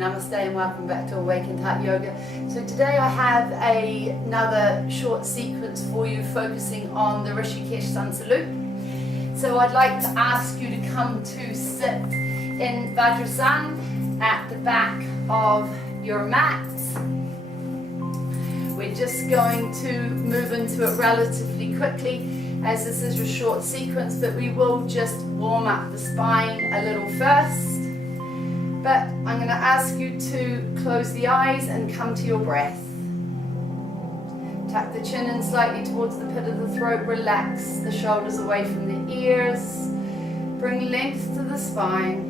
Namaste and welcome back to Awakened Heart Yoga. So today I have another short sequence for you focusing on the Rishikesh Sun Salute. So I'd like to ask you to come to sit in Vajrasana at the back of your mats. We're just going to move into it relatively quickly as this is a short sequence, but we will just warm up the spine a little first. But I'm going to ask you to close the eyes and come to your breath. Tuck the chin in slightly towards the pit of the throat. Relax the shoulders away from the ears. Bring length to the spine.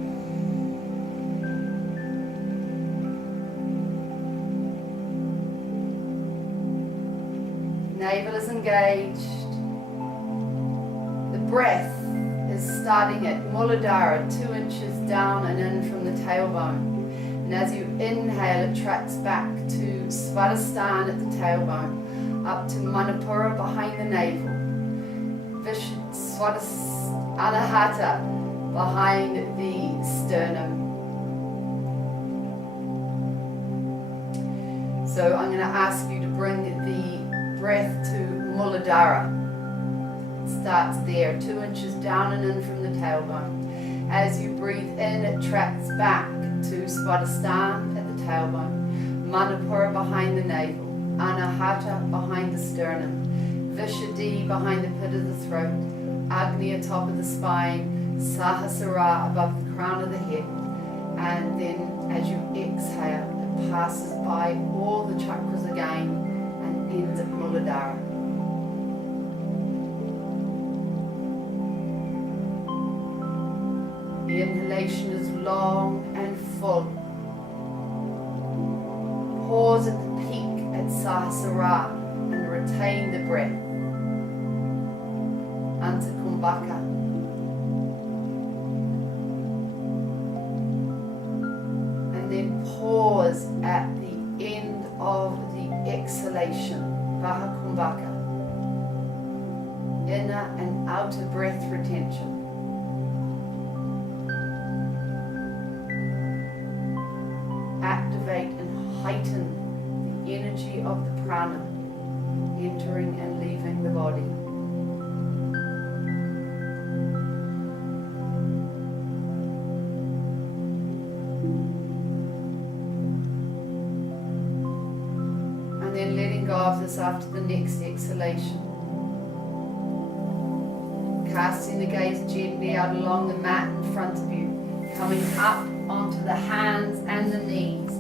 Navel is engaged. The breath is starting at Muladhara, 2 inches down and in from the tailbone. And as you inhale, it tracks back to Svadhisthana at the tailbone, up to Manipura behind the navel, Anahata behind the sternum. So I'm going to ask you to bring the breath to Muladhara. Starts there, 2 inches down and in from the tailbone. As you breathe in, it tracks back to Svadhisthana at the tailbone, Manipura behind the navel, Anahata behind the sternum, Visuddhi behind the pit of the throat, Agni atop of the spine, Sahasrara above the crown of the head, and then as you exhale, it passes by all the chakras again and ends at Muladhara. The inhalation is long and full. Pause at the peak at Sahasrara and retain the breath. Anta Kumbhaka. And then pause at the end of the exhalation. Baha Kumbhaka. Inner and outer breath retention. Activate and heighten the energy of the prana entering and leaving the body. And then letting go of this after the next exhalation. Casting the gaze gently out along the mat in front of you, coming up onto the hands and the knees,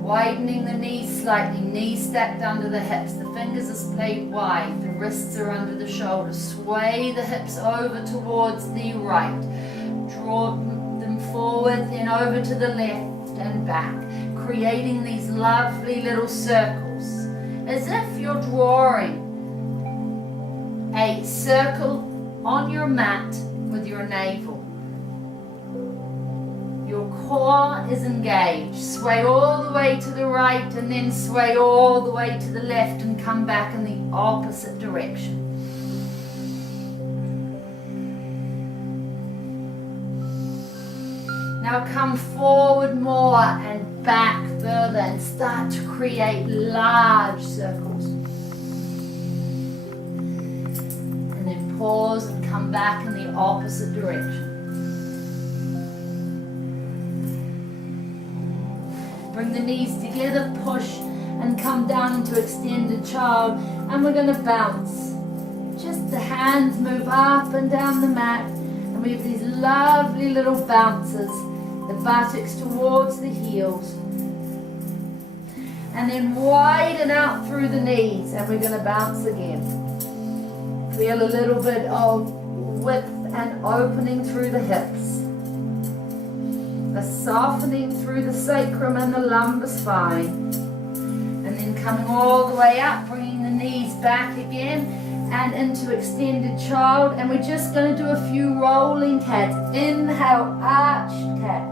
widening the knees slightly, knees stacked under the hips, the fingers are splayed wide, the wrists are under the shoulders, sway the hips over towards the right, draw them forward, then over to the left and back, creating these lovely little circles, as if you're drawing a circle on your mat with your navel. Your core is engaged. Sway all the way to the right and then sway all the way to the left and come back in the opposite direction. Now come forward more and back further and start to create large circles. And then pause and come back in the opposite direction. Bring the knees together, push and come down into extended child, and we're going to bounce. Just the hands move up and down the mat, and we have these lovely little bounces, the buttocks towards the heels. And then widen out through the knees, and we're going to bounce again. Feel a little bit of width and opening through the hips. A softening through the sacrum and the lumbar spine, and then coming all the way up, bringing the knees back again and into extended child. And we're just going to do a few rolling cats. Inhale, arched cat.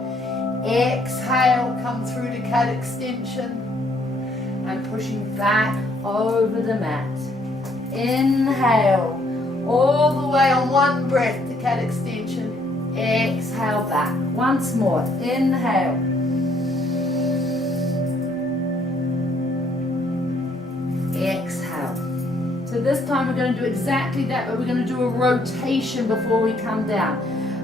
Exhale, come through to cat extension and pushing back over the mat. Inhale, all the way on one breath to cat extension. Exhale back. Once more. Inhale. this time we're going to do exactly that, but we're going to do a rotation before we come down.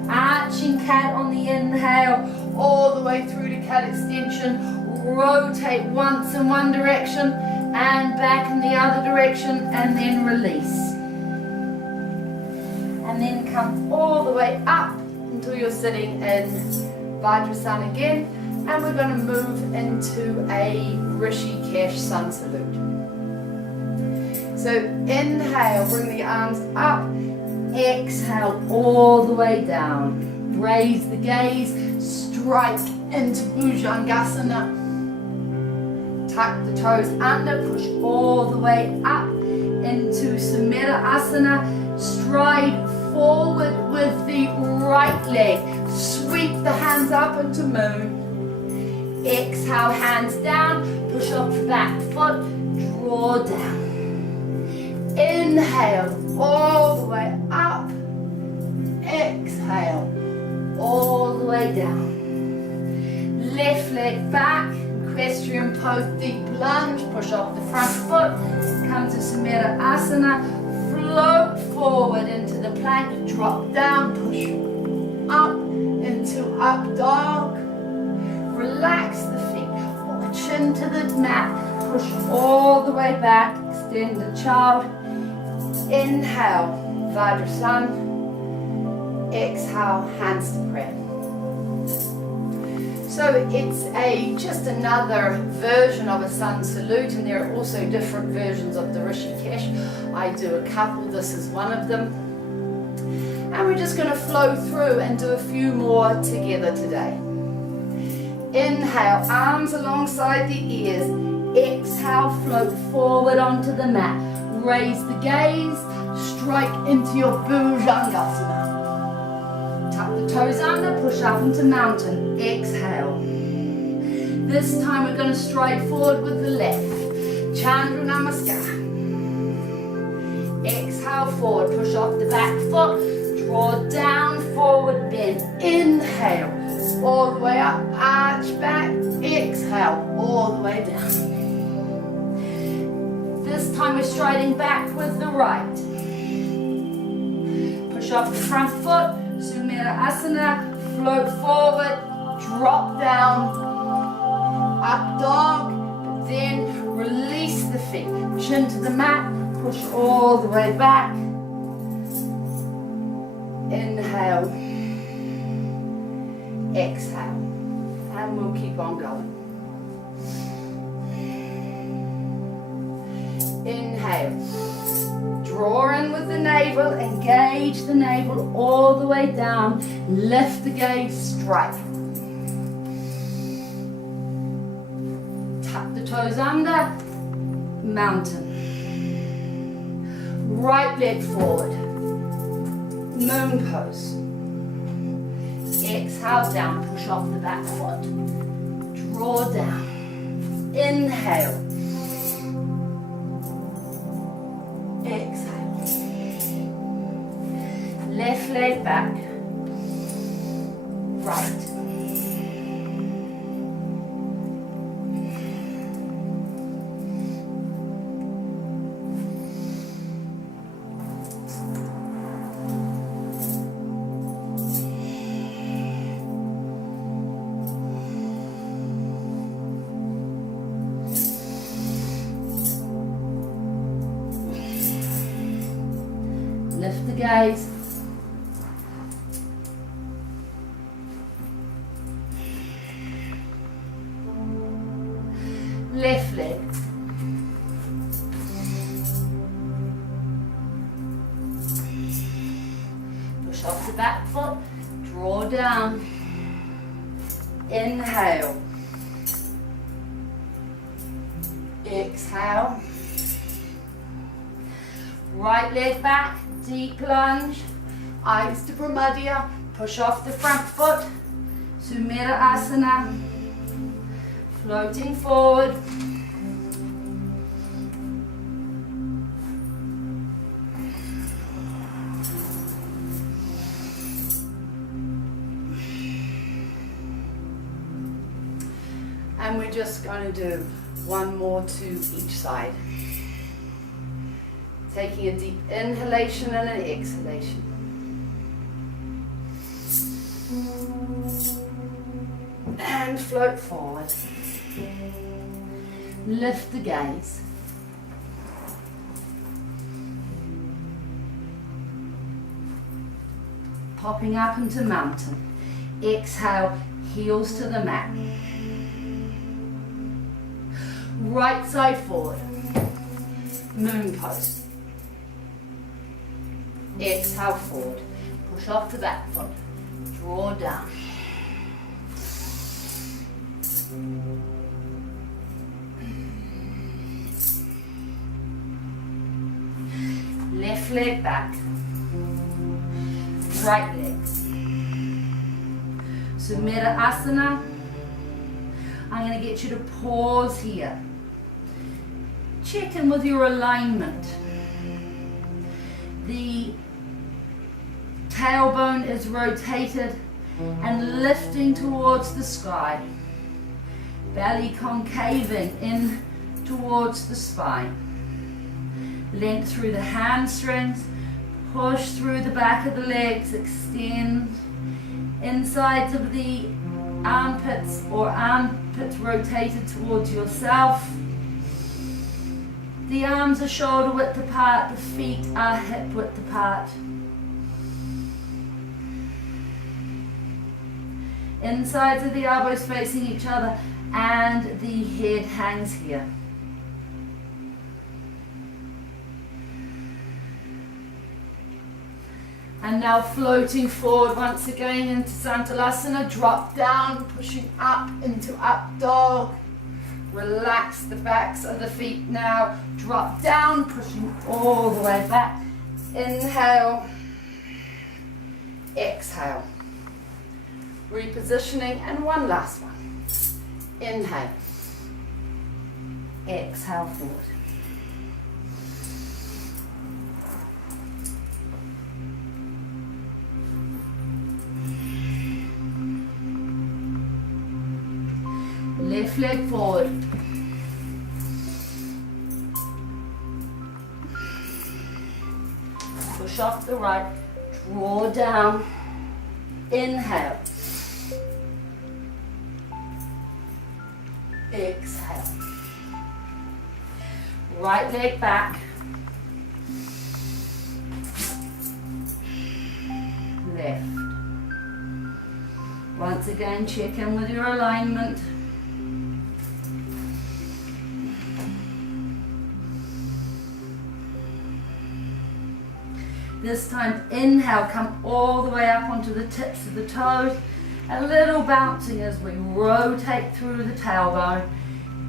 Arching cat on the inhale, all the way through to cat extension. Rotate once in one direction and back in the other direction, and then release. And then come all the way up until you're sitting in Vajrasana again. And we're going to move into a Rishikesh Sun Salute. So inhale, bring the arms up. Exhale all the way down. Raise the gaze, strike into Bhujangasana. Tuck the toes under, push all the way up into Sumedha Asana. Stride forward with the right leg. Sweep the hands up into moon. Exhale, hands down. Push off the back foot. Draw down. Inhale, all the way up. Exhale, all the way down. Left leg back. Equestrian pose, deep lunge. Push off the front foot. Come to Sumedha Asana. Float forward into the plank, drop down, push up into up dog. Relax the feet, chin to the mat, push all the way back, extend the child. Inhale, Vajrasana. Exhale, hands to prayer. So it's just another version of a sun salute, and there are also different versions of the Rishikesh. I do a couple, this is one of them. And we're just going to flow through and do a few more together today. Inhale, arms alongside the ears. Exhale, float forward onto the mat. Raise the gaze, strike into your Bhujangasana. Tuck the toes under, push up into mountain. Exhale. This time we're going to stride forward with the left. Surya Namaskara. Exhale, forward, push off the back foot. Draw down, forward bend. Inhale, all the way up, arch back. Exhale, all the way down. This time we're striding back with the right. Push off the front foot. Sumedha Asana, float forward, drop down, up dog, but then release the feet, chin to the mat, push all the way back. Inhale, exhale, and we'll keep on going. Inhale. Draw in with the navel, engage the navel all the way down, lift the gaze, strike. Tuck the toes under, mountain. Right leg forward, moon pose. Exhale down, push off the back foot, draw down. Inhale. Exhale. Left leg back. Right. Lift the gaze. Left leg. Push off the back foot, draw down. Inhale. Exhale. Right leg back, deep lunge. Eyes to Premaloka. Push off the front foot. Sumedha Asana. Floating forward. And we're just going to do one more to each side. Taking a deep inhalation and an exhalation. And float forward. Lift the gaze. Popping up into mountain. Exhale, heels to the mat. Right side forward. Moon pose. Exhale forward. Push off the back foot. Draw down. Left leg back. Right leg. Sumera Asana. I'm going to get you to pause here. Check in with your alignment. The tailbone is rotated and lifting towards the sky. Belly concaving in towards the spine. Length through the hamstrings. Push through the back of the legs. Extend insides of the armpits or armpits rotated towards yourself. The arms are shoulder width apart, the feet are hip width apart. Insides of the elbows facing each other and the head hangs here. And now floating forward once again into Santalasana, drop down, pushing up into up dog. Relax the backs of the feet now. Drop down, pushing all the way back. Inhale. Exhale. Repositioning and one last one. Inhale. Exhale forward. Left leg forward. Push off the right. Draw down. Inhale. Exhale. Right leg back. Left. Once again, check in with your alignment. This time, inhale, come all the way up onto the tips of the toes. A little bouncing as we rotate through the tailbone.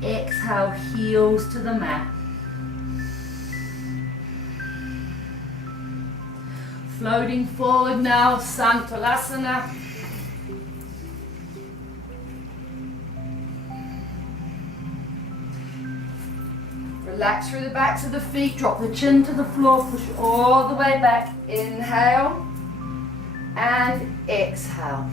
Exhale, heels to the mat. Floating forward now, Santalasana. Relax through the backs of the feet, drop the chin to the floor, push all the way back. Inhale and exhale.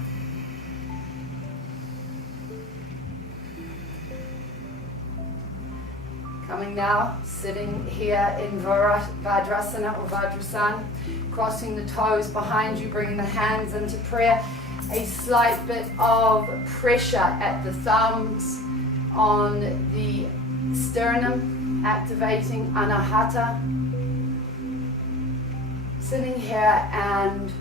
Coming now, sitting here in Vajrasana or Vajrasana, crossing the toes behind you, bringing the hands into prayer. A slight bit of pressure at the thumbs on the sternum, activating Anahata. Sitting here and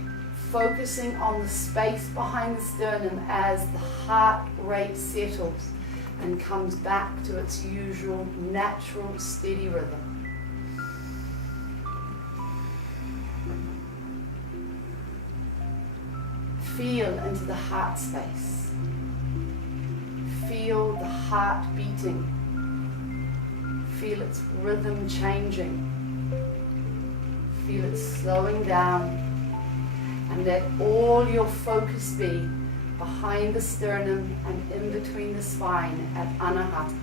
focusing on the space behind the sternum as the heart rate settles and comes back to its usual natural steady rhythm. Feel into the heart space. Feel the heart beating. Feel its rhythm changing. Feel it slowing down. And let all your focus be behind the sternum and in between the spine at Anahata.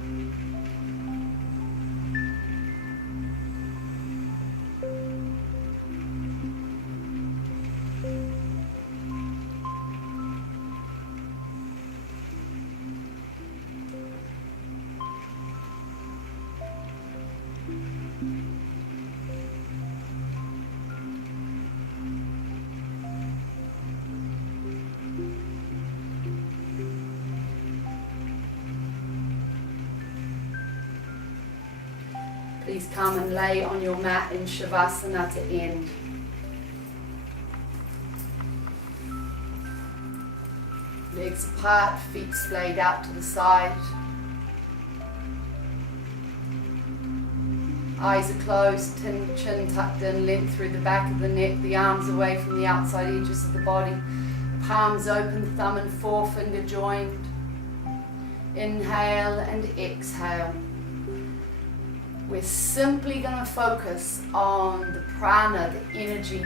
please come and lay on your mat in Shavasana to end. Legs apart, feet splayed out to the side. Eyes are closed, chin tucked in, length through the back of the neck, the arms away from the outside edges of the body. Palms open, thumb and forefinger joined. Inhale and exhale. We're simply going to focus on the prana, the energy,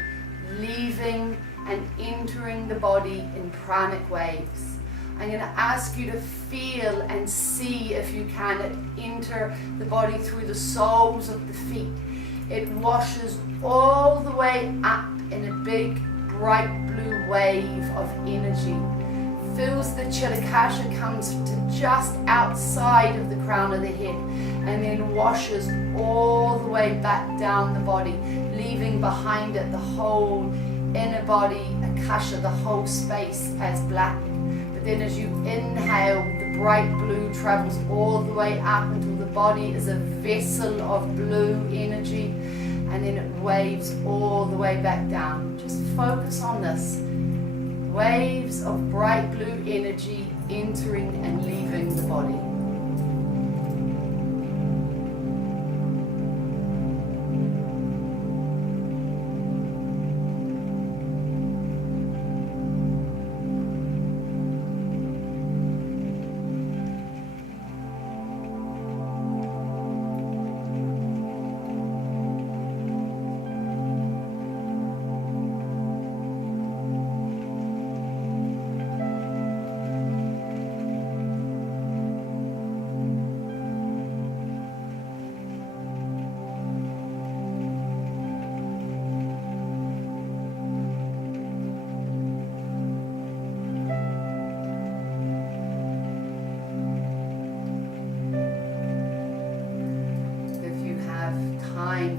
leaving and entering the body in pranic waves. I'm going to ask you to feel and see, if you can, it enter the body through the soles of the feet. It washes all the way up in a big, bright blue wave of energy. Fills the Chirakasha, comes to just outside of the crown of the head, and then washes all the way back down the body, leaving behind it the whole inner body, Akasha, the whole space as black. But then as you inhale, the bright blue travels all the way up until the body is a vessel of blue energy, and then it waves all the way back down. Just focus on this. Waves of bright blue energy entering and leaving the body.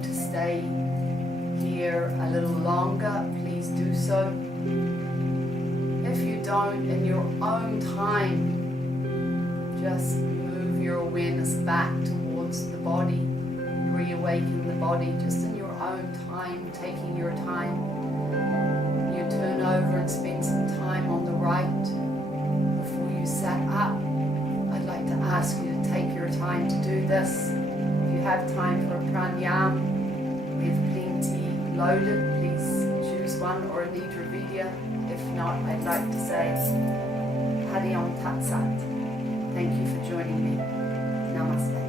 To stay here a little longer, please do so. If you don't, in your own time, just move your awareness back towards the body, reawaken the body, just in your own time, taking your time. You turn over and spend some time on the right. Before you sat up, I'd like to ask you to take your time to do this. If you have time for a pranayama, we have plenty loaded. Please choose one, or a nidra vidya. If not, I'd like to say Hari Om Tat Sat. Thank you for joining me. Namaste.